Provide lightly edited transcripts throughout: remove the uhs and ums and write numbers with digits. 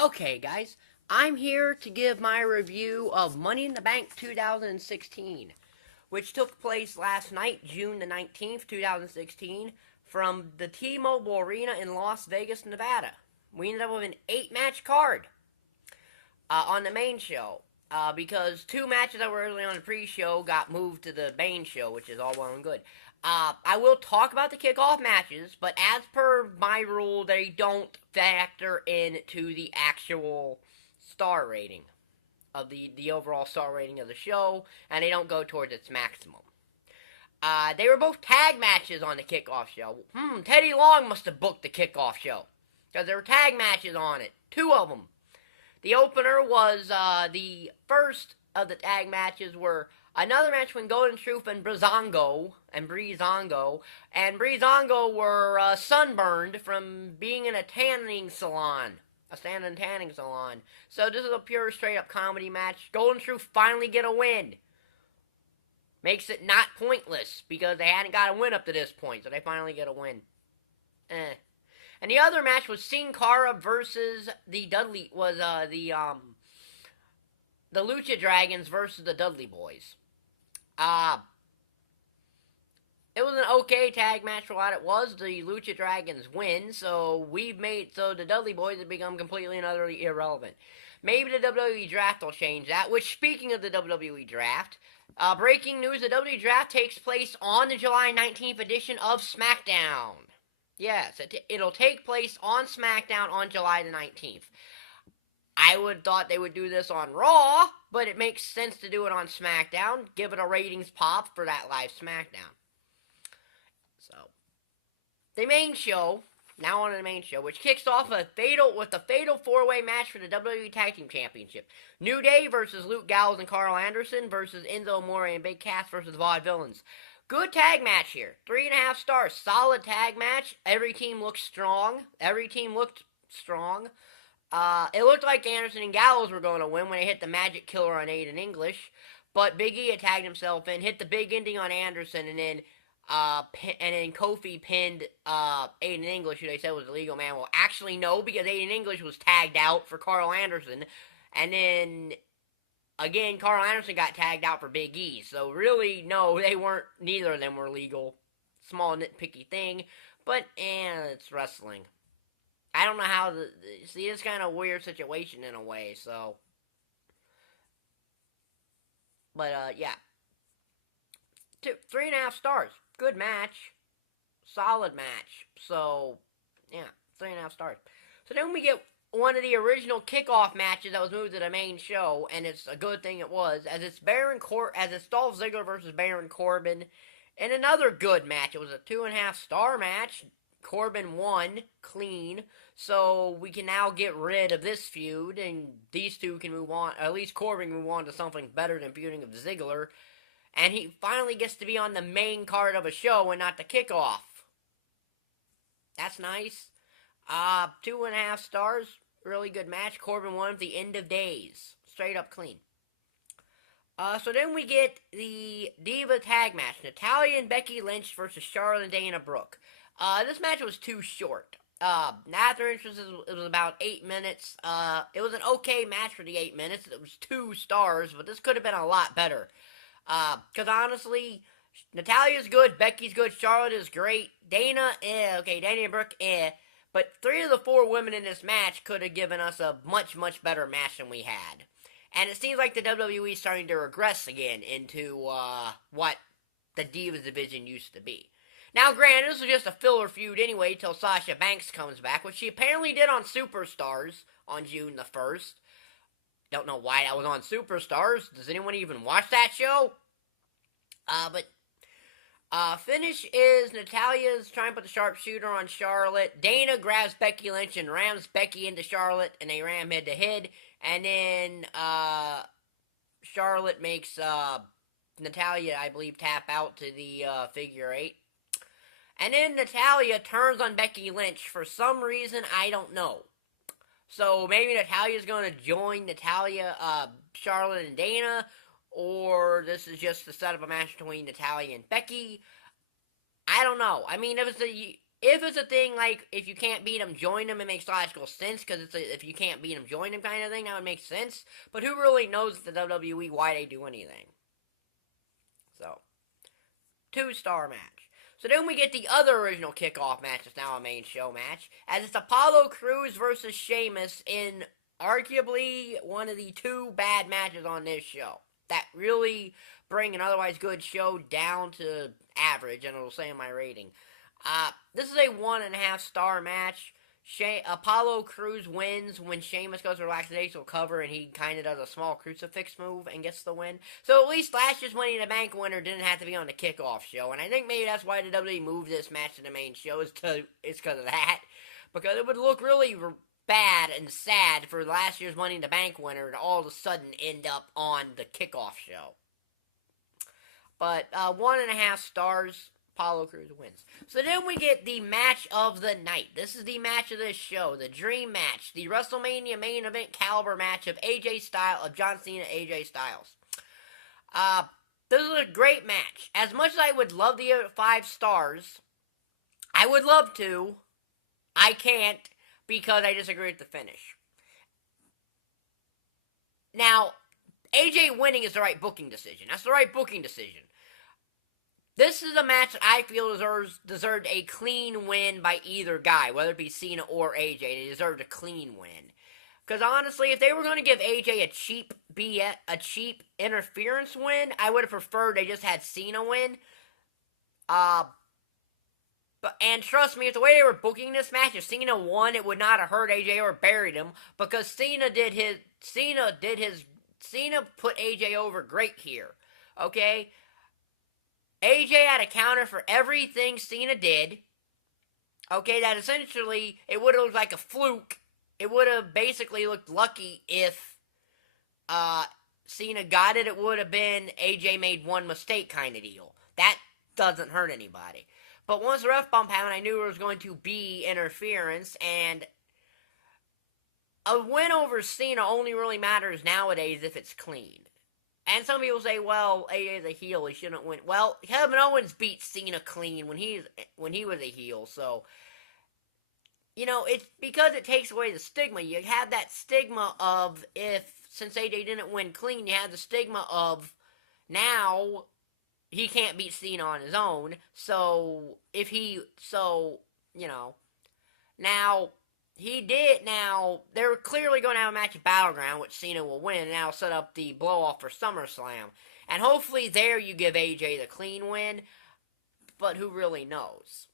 Okay, guys, I'm here to give my review of Money in the Bank 2016, which took place last night, June the 19th, 2016, from the T-Mobile Arena in Las Vegas, Nevada. We ended up with an 8-match card on the main show because 2 matches that were early on the pre-show got moved to the main show, which is all well and good. I will talk about the kickoff matches, but as per my rule, they don't factor into the actual star rating of the overall star rating of the show, and they don't go towards its maximum. They were both tag matches on the kickoff show. Teddy Long must have booked the kickoff show, because there were tag matches on it. 2 of them. The opener was, the first of the tag matches were another match between Golden Truth and Breezango, were sunburned from being in a tanning salon. A stand-in tanning salon. So this is a pure straight-up comedy match. Golden Truth finally get a win. Makes it not pointless, because they hadn't got a win up to this point, so they finally get a win. And the other match was Sin Cara versus the Dudley, the Lucha Dragons versus the Dudley Boys. It was an okay tag match for what it was. The Lucha Dragons win, so the Dudley Boys have become completely and utterly irrelevant. Maybe the WWE Draft will change that, which, speaking of the WWE Draft, breaking news, the WWE Draft takes place on the July 19th edition of SmackDown. Yes, it'll take place on SmackDown on July the 19th. I would thought they would do this on Raw, but it makes sense to do it on SmackDown. Give it a ratings pop for that live SmackDown. So, the main show, now on to the main show, which kicks off with the fatal 4-way match for the WWE Tag Team Championship. New Day versus Luke Gallows and Karl Anderson versus Enzo, Amore, and Big Cass versus the Vaudevillains. Good tag match here. 3.5 stars. Solid tag match. Every team looked strong. It looked like Anderson and Gallows were going to win when they hit the Magic Killer on Aiden English, but Big E had tagged himself in, hit the big ending on Anderson, and then Kofi pinned Aiden English, who they said was the legal man. Well, actually no, because Aiden English was tagged out for Karl Anderson, and then again Karl Anderson got tagged out for Big E. So really, no, they weren't. Neither of them were legal. Small nitpicky thing, but it's wrestling. I don't know how see, it's kind of a weird situation in a way, so. But, yeah. 3.5 stars. Good match. Solid match. So, yeah, 3.5 stars. So then we get one of the original kickoff matches that was moved to the main show, and it's a good thing it was, as it's Dolph Ziggler versus Baron Corbin, and another good match. It was a 2.5 star match. Corbin won clean, so we can now get rid of this feud, and these two can move on. At least Corbin can move on to something better than feuding with Ziggler, and he finally gets to be on the main card of a show and not the kickoff. That's nice. 2.5 stars, really good match. Corbin won at the end of days, straight up clean. So then we get the Diva tag match, Natayla and Becky Lynch versus Charlotte and Dana Brooke. This match was too short. After interest, it was about 8 minutes. It was an okay match for the 8 minutes. It was 2 stars, but this could have been a lot better. Because honestly, Natalia's good, Becky's good, Charlotte is great, Dana, Dana and Brooke, but 3 of the 4 women in this match could have given us a much, much better match than we had. And it seems like the WWE is starting to regress again into, what the Divas division used to be. Now, granted, this was just a filler feud anyway till Sasha Banks comes back, which she apparently did on Superstars on June the 1st. Don't know why that was on Superstars. Does anyone even watch that show? Finish is Natalia's trying to put the sharpshooter on Charlotte. Dana grabs Becky Lynch and rams Becky into Charlotte, and they ram head to head. And then, Charlotte makes, Natalya, I believe, tap out to the, figure 8. And then Natalya turns on Becky Lynch for some reason, I don't know. So maybe Natalya's going to join Charlotte and Dana, or this is just the set of a match between Natalya and Becky. I don't know. I mean, if it's if it's a thing like, if you can't beat them, join them, it makes logical sense, because it's a, if you can't beat them, join them kind of thing, that would make sense. But who really knows at the WWE why they do anything? So, 2-star match. So then we get the other original kickoff match that's now a main show match, as it's Apollo Crews versus Sheamus in arguably one of the 2 bad matches on this show that really bring an otherwise good show down to average, and it'll say in my rating. This is a 1.5-star match. Apollo Crews wins when Sheamus goes for a lackadaisical cover, and he kind of does a small crucifix move and gets the win. So at least last year's Money in the Bank winner didn't have to be on the kickoff show, and I think maybe that's why the WWE moved this match to the main show, is because of that. Because it would look really bad and sad for last year's Money in the Bank winner to all of a sudden end up on the kickoff show. But 1.5 stars, Apollo Crews wins. So then we get the match of the night. This is the match of this show, the dream match, the WrestleMania main event caliber match of John Cena, AJ Styles. This is a great match. As much as I would love to give it 5 stars, I would love to. I can't, because I disagree with the finish. Now, AJ winning is the right booking decision. That's the right booking decision. This is a match that I feel deserved a clean win by either guy, whether it be Cena or AJ. They deserved a clean win. Because honestly, if they were going to give AJ a cheap interference win, I would have preferred they just had Cena win. And trust me, if the way they were booking this match, if Cena won, it would not have hurt AJ or buried him, because Cena put AJ over great here. Okay? AJ had a counter for everything Cena did. Okay, that essentially, it would have looked like a fluke. It would have basically looked lucky if Cena got it. It would have been AJ made one mistake kind of deal. That doesn't hurt anybody. But once the ref bump happened, I knew there was going to be interference, and a win over Cena only really matters nowadays if it's clean. And some people say, well, AJ's a heel, he shouldn't win. Well, Kevin Owens beat Cena clean when he was a heel, so, you know, it's because it takes away the stigma. You have that stigma of, since AJ didn't win clean, you have the stigma of, now, he can't beat Cena on his own, now, he did. Now, they're clearly going to have a match at Battleground, which Cena will win, and that'll set up the blow-off for SummerSlam. And hopefully there you give AJ the clean win, but who really knows?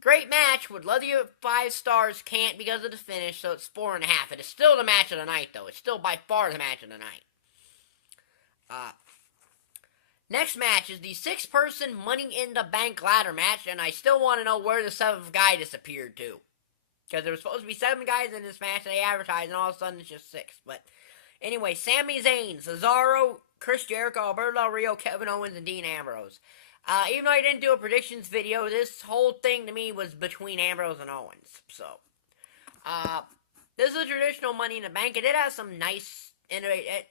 Great match. Would love to give it 5 stars. Can't because of the finish, so it's 4.5. It is still the match of the night, though. It's still by far the match of the night. Next match is the 6-person Money in the Bank ladder match, and I still want to know where the 7th guy disappeared to. Because there was supposed to be 7 guys in this match, and they advertised, and all of a sudden it's just 6. But anyway, Sami Zayn, Cesaro, Chris Jericho, Alberto Del Rio, Kevin Owens, and Dean Ambrose. Even though I didn't do a predictions video, this whole thing to me was between Ambrose and Owens. So, this is a traditional Money in the Bank. It did have some nice, it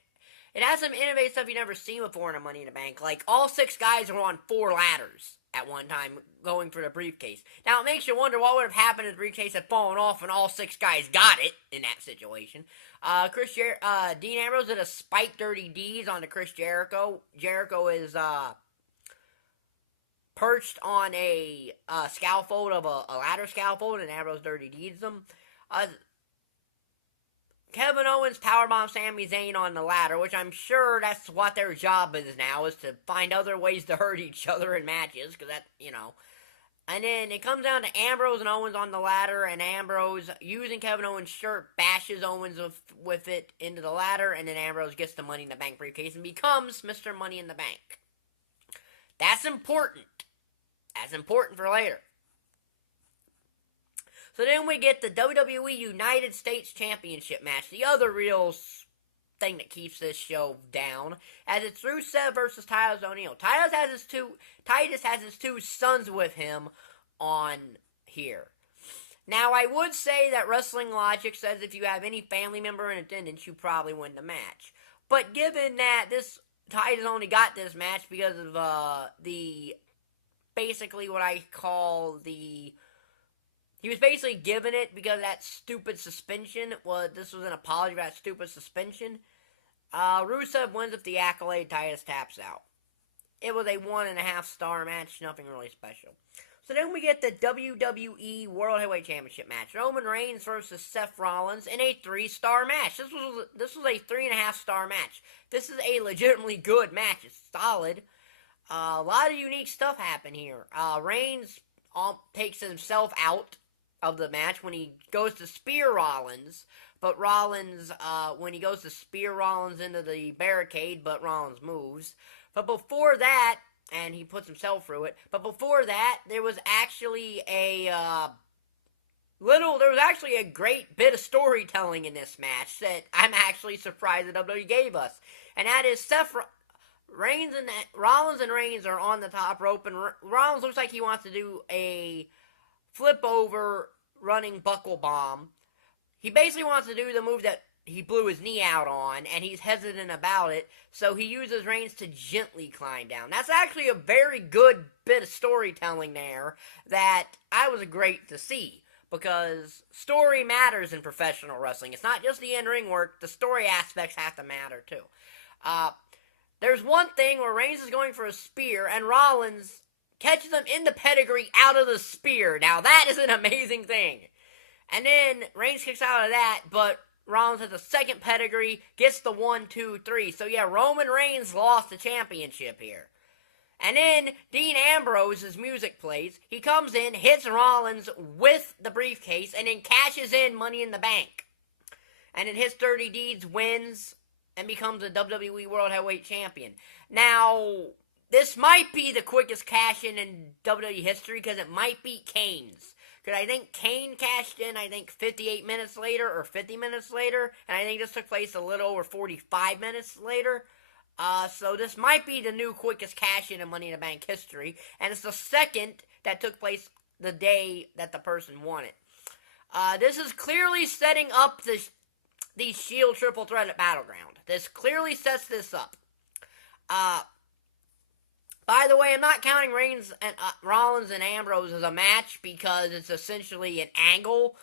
has some innovative stuff you've never seen before in a Money in the Bank. Like, all 6 guys were on 4 ladders at one time, going for the briefcase. Now, it makes you wonder what would have happened if the briefcase had fallen off and all 6 guys got it in that situation. Dean Ambrose did a spike Dirty D's on the Chris Jericho. Jericho is perched on a scaffold of a ladder scaffold, and Ambrose Dirty D's them. Kevin Owens powerbomb Sami Zayn on the ladder, which I'm sure that's what their job is now, is to find other ways to hurt each other in matches, because that, you know. And then it comes down to Ambrose and Owens on the ladder, and Ambrose, using Kevin Owens' shirt, bashes Owens with it into the ladder, and then Ambrose gets the Money in the Bank briefcase and becomes Mr. Money in the Bank. That's important. That's important for later. So then we get the WWE United States Championship match, the other real thing that keeps this show down, as it's Rusev versus Titus O'Neil. Titus has his 2 sons with him on here. Now, I would say that Wrestling Logic says if you have any family member in attendance, you probably win the match. But given that Titus only got this match because of the basically what I call the... He was basically given it because of that stupid suspension. Well, this was an apology for that stupid suspension. Rusev wins with the accolade, Titus taps out. It was a 1.5 star match, nothing really special. So then we get the WWE World Heavyweight Championship match. Roman Reigns versus Seth Rollins in a 3-star match. This was a 3.5 star match. This is a legitimately good match. It's solid. A lot of unique stuff happened here. Reigns takes himself out of the match when he goes to spear Rollins. But Rollins, when he goes to spear Rollins into the barricade, but Rollins moves. But before that, and he puts himself through it. But before that, there was actually a great bit of storytelling in this match that I'm actually surprised that WWE gave us. And that is Rollins and Reigns are on the top rope, and Rollins looks like he wants to do a flip over running buckle bomb. He basically wants to do the move that he blew his knee out on, and he's hesitant about it, so he uses Reigns to gently climb down. That's actually a very good bit of storytelling there that I was great to see, because story matters in professional wrestling. It's not just the in-ring work, the story aspects have to matter too. There's one thing where Reigns is going for a spear, and Rollins catches him in the pedigree out of the spear. Now that is an amazing thing. And then Reigns kicks out of that, but Rollins has a second pedigree, gets the 1, 2, 3. So yeah, Roman Reigns lost the championship here. And then Dean Ambrose's music plays. He comes in, hits Rollins with the briefcase, and then cashes in Money in the Bank. And then his Dirty Deeds wins and becomes a WWE World Heavyweight Champion. Now, this might be the quickest cash-in WWE history because it might beat Kane's. Because I think Kane cashed in, 58 minutes later or 50 minutes later. And I think this took place a little over 45 minutes later. So this might be the new quickest cash-in in Money in the Bank history. And it's the second that took place the day that the person won it. This is clearly setting up the Shield triple threat at Battleground. This clearly sets this up. By the way, I'm not counting Reigns and Rollins and Ambrose as a match because it's essentially an angle,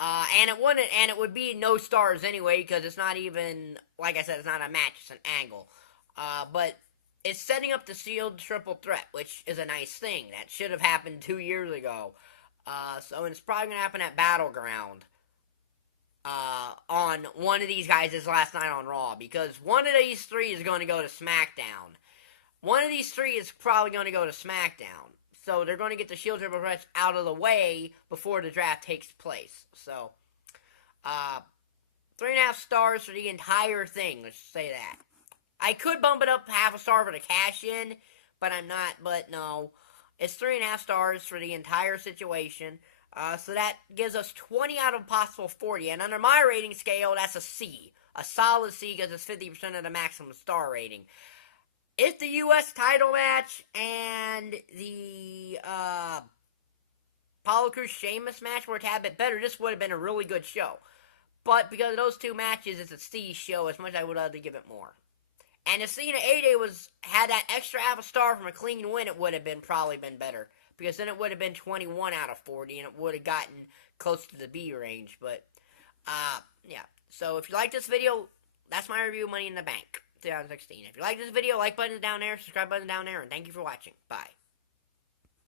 and it would be no stars anyway because it's not even, like I said, it's not a match, it's an angle. But it's setting up the Shield triple threat, which is a nice thing. That should have happened 2 years ago. So it's probably gonna happen at Battleground. On one of these guys' last night on Raw, because one of these three is going to go to SmackDown. One of these three is probably going to go to SmackDown. So they're going to get the Shield Triple Threat out of the way before the draft takes place. So, 3.5 stars for the entire thing, let's say that. I could bump it up half a star for the cash-in, but I'm not, but no. It's 3.5 stars for the entire situation. So that gives us 20 out of a possible 40. And under my rating scale, that's a C. A solid C because it's 50% of the maximum star rating. If the U.S. title match and the Apollo Crews Sheamus match were a tad bit better, this would have been a really good show. But because of those two matches, it's a C show as much as I would love to give it more. And if Cena 8A had that extra half a star from a clean win, it would have probably been better. Because then it would have been 21 out of 40, and it would have gotten close to the B range. But, yeah. So, if you like this video, that's my review of Money in the Bank 2016. If you like this video, like button is down there, subscribe button down there, and thank you for watching. Bye.